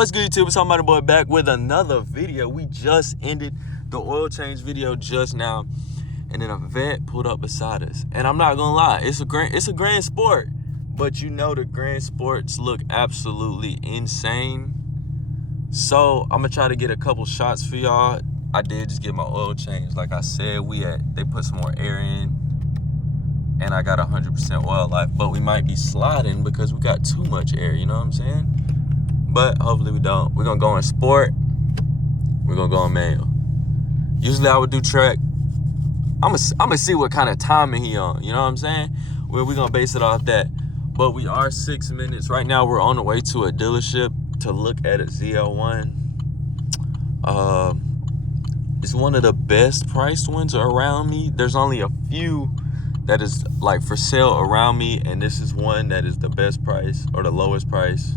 What's good, YouTube? It's Somebody Boy back with another video. We just ended the oil change video just now, and then a vet pulled up beside us. And I'm not gonna lie, it's a grand sport, but you know the grand sports look absolutely insane. So I'm gonna try to get a couple shots for y'all. I did just get my oil change. Like I said, they put some more air in, and I got 100% oil life. But we might be sliding because we got too much air. You know what I'm saying? But hopefully we don't. We're gonna go in sport. We're gonna go in manual. Usually I would do track. I'm gonna see what kind of timing he on. You know what I'm saying? We're gonna base it off that. But we are 6 minutes. Right now we're on the way to a dealership to look at a ZL1. It's one of the best priced ones around me. There's only a few that is like for sale around me, and this is one that is the best price or the lowest price.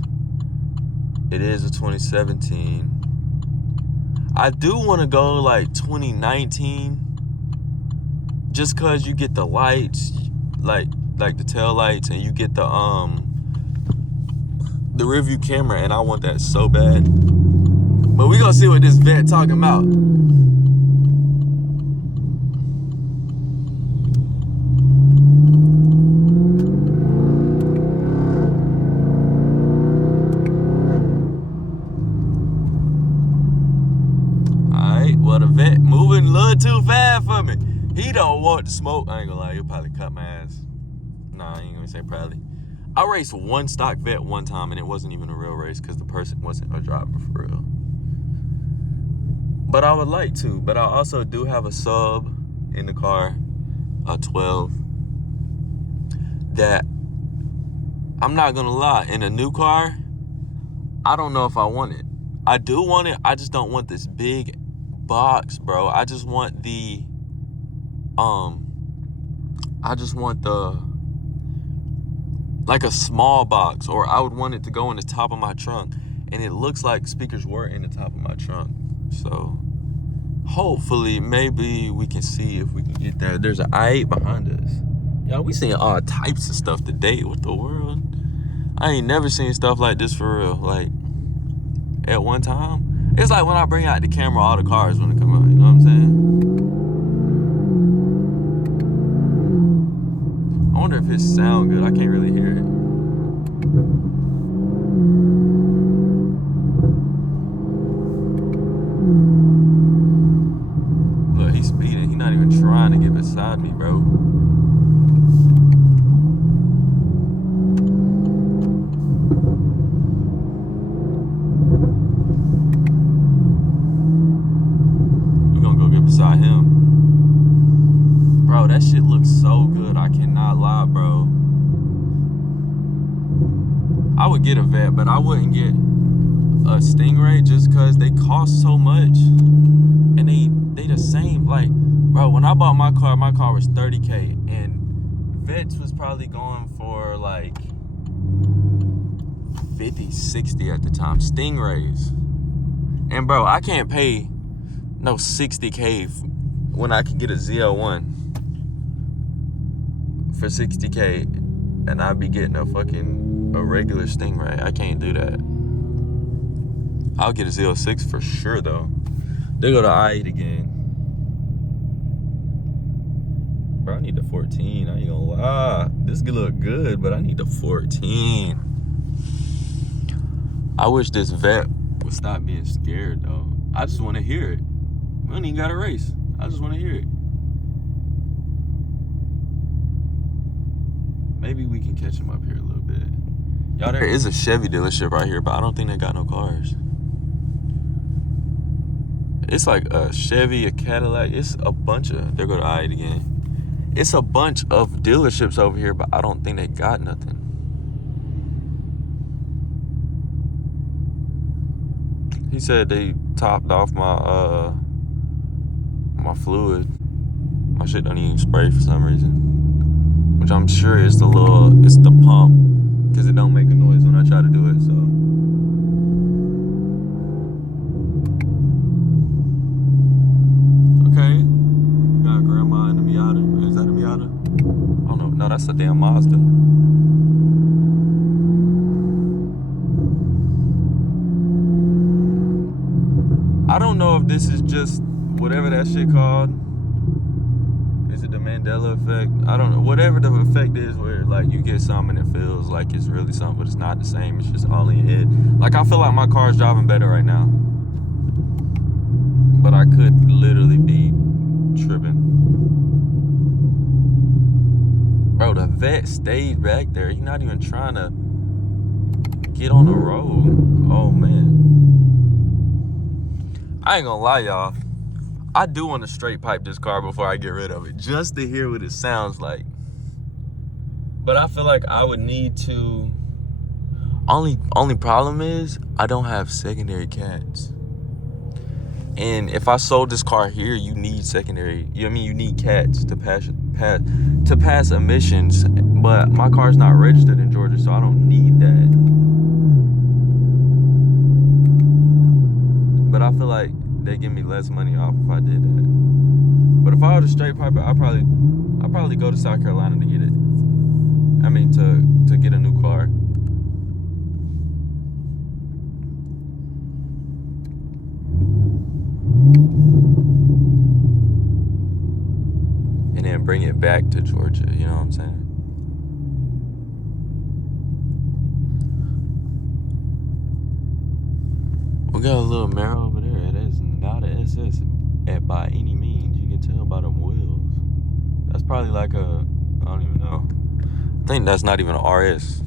It is a 2017. I do want to go like 2019, just cause you get the lights, like the tail lights, and you get the rear view camera, and I want that so bad. But we gonna see what this vet talking about. Well, the vet moving a little too fast for me. He don't want to smoke. I ain't gonna lie, he'll probably cut my ass. Nah, I ain't gonna say probably. I raced one stock vet one time, and it wasn't even a real race because the person wasn't a driver for real. But I would like to. But I also do have a sub in the car, a 12, that I'm not gonna lie, in a new car, I don't know if I want it. I do want it, I just don't want this big box, bro. I just want the like a small box, or I would want it to go in the top of my trunk, and it looks like speakers were in the top of my trunk. So hopefully maybe we can see if we can get there. There's an I-8 behind us. Y'all, we seeing all types of stuff today. What the world? I ain't never seen stuff like this for real. Like at one time, it's like when I bring out the camera, all the cars want to come out. You know what I'm saying? I wonder if it sound good. I can't really hear it. Look, he's speeding. He's not even trying to get beside me, bro. Beside him. Bro, that shit looks so good. I cannot lie, bro. I would get a vet, but I wouldn't get a Stingray just because they cost so much. And they the same. Like, bro, when I bought my car was $30K, and vets was probably going for like 50, 60 at the time. Stingrays. And bro, I can't pay no 60K when I can get a ZL1 for 60K, and I'd be getting a regular Stingray. I can't do that. I'll get a ZL6 for sure though. They go to I-8 again. Bro, I need the 14. I ain't gonna lie. This could look good, but I need the 14. I wish this vet would stop being scared though. I just want to hear it. We don't even got a race. I just want to hear it. Maybe we can catch him up here a little bit. Y'all, there is a Chevy dealership right here, but I don't think they got no cars. It's like a Chevy, a Cadillac. It's a bunch of... There go to I-8 again. It's a bunch of dealerships over here, but I don't think they got nothing. He said they topped off my fluid. My shit don't even spray for some reason, which I'm sure it's the pump, because it don't make a noise when I try to do it. So okay, got grandma in the Miata. Is that a Miata? I don't know. No, that's a damn Mazda. I don't know if this is just whatever that shit called. Is it the Mandela effect? I don't know. Whatever the effect is where like you get something and it feels like it's really something, but it's not the same. It's just all in your head. Like I feel like my car's driving better right now. But I could literally be tripping. Bro, the vet stayed back there. He's not even trying to get on the road. Oh man. I ain't gonna lie, y'all. I do want to straight pipe this car before I get rid of it, just to hear what it sounds like. But I feel like I would need to. Only problem is I don't have secondary cats. And if I sold this car here, you need secondary. You know what I mean? You need cats to pass emissions. But my car's not registered in Georgia, so I don't need that. But I feel like they give me less money off if I did that. But if I were to straight pipe it, I'd probably go to South Carolina to get it. I mean, to get a new car. And then bring it back to Georgia, you know what I'm saying? We got a little Camaro over there. It is not an SS by any means. You can tell by them wheels. That's probably like a, I don't even know. I think that's not even an RS.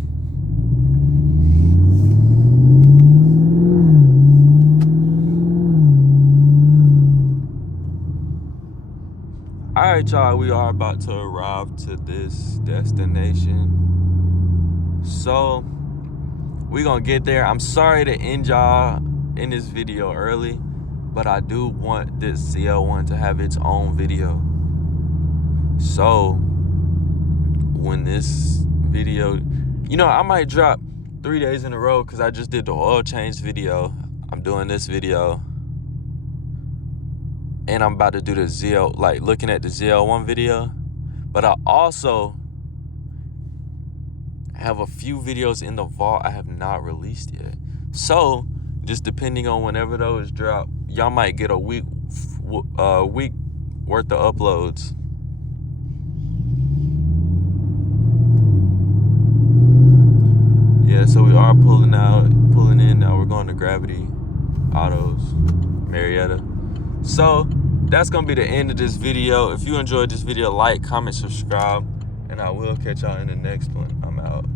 Alright, y'all, we are about to arrive to this destination. So, we gonna get there. I'm sorry to end y'all in this video early, but I do want this CL1 to have its own video. So, when this video, you know, I might drop 3 days in a row because I just did the oil change video. I'm doing this video. And I'm about to do the ZL, like looking at the ZL1 video. But I also have a few videos in the vault I have not released yet. So, just depending on whenever those drop, y'all might get a week worth of uploads. Yeah, so we are pulling in now. We're going to Gravity Autos, Marietta. So, that's going to be the end of this video. If you enjoyed this video, like, comment, subscribe, and I will catch y'all in the next one. I'm out.